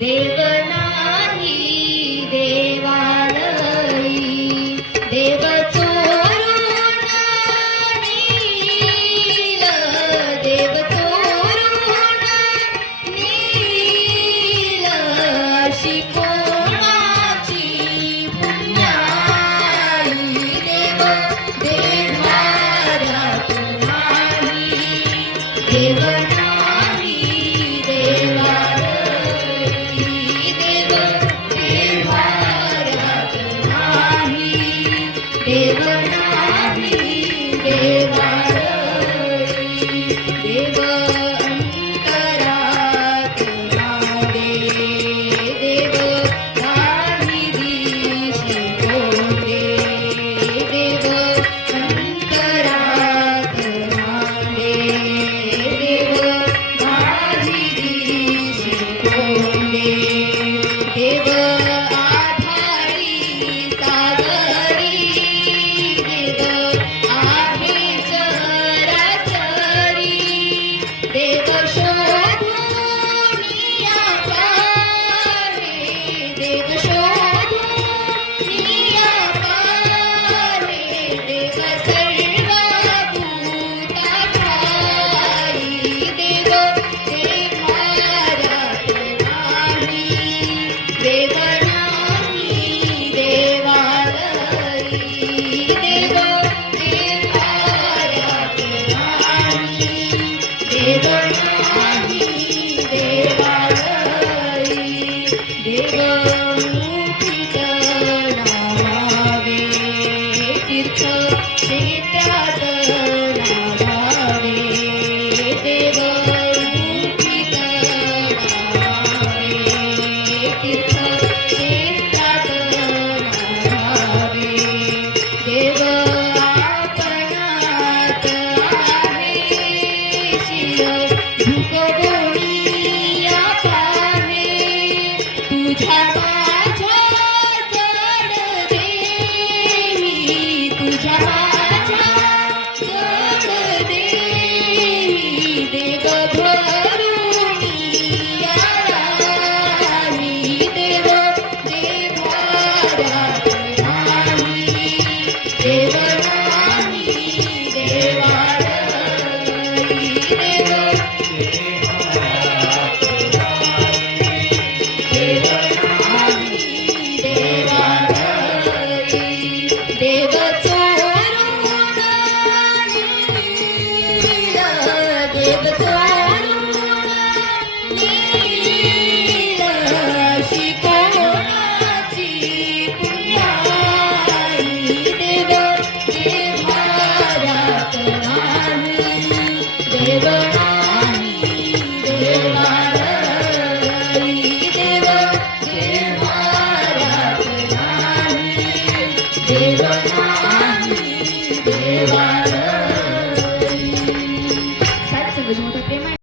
देव नाही देवालयी, देव चोरून नेल, देव चोरून नेल, अशी कोणाची पुण्याई, देव देव्हाऱ्यात नाही, देव नाही देवालयी, देव देव्हाऱ्यात नाही, देव नाही देवालयी, देव अंतरात नांदे, देव नाही दिशी कोंडे, देव अंतरात नांदे, देव नाही दिशी कोंडे, देव आभाळी सागरी, देव आहे चराचरी, देव शोधून या पाहे, देव शोधून या पाहे, देव सर्व भूताठाई, देव देव्हाऱ्यात नाही, देव नाही देवालयी, देव देव्हाऱ्यात नाही, देव नाही देवालयी, देव मुठीत नामावे, तीर्थ क्षेत्रात नामावे, देव मुठीत नामावे, तीर्थ क्षेत्रात नामावे, देव आपणात आहे शिव, भूकगोळीया पाहे, तुझ्या माझ्या जड देवी, तुझ्या माझ्या जड देवी, देव भरून या राही, देव देव्हाऱ्यात नाही, देव नाही देवालयी, देव देव नाही देवालयी, देव चोरून नेल, देव चोरून नेल, अशी कोणाची पुण्याई, देव देव्हाऱ्यात नाही, देव नाही देवालयी, देव देव्हाऱ्यात नाही, देव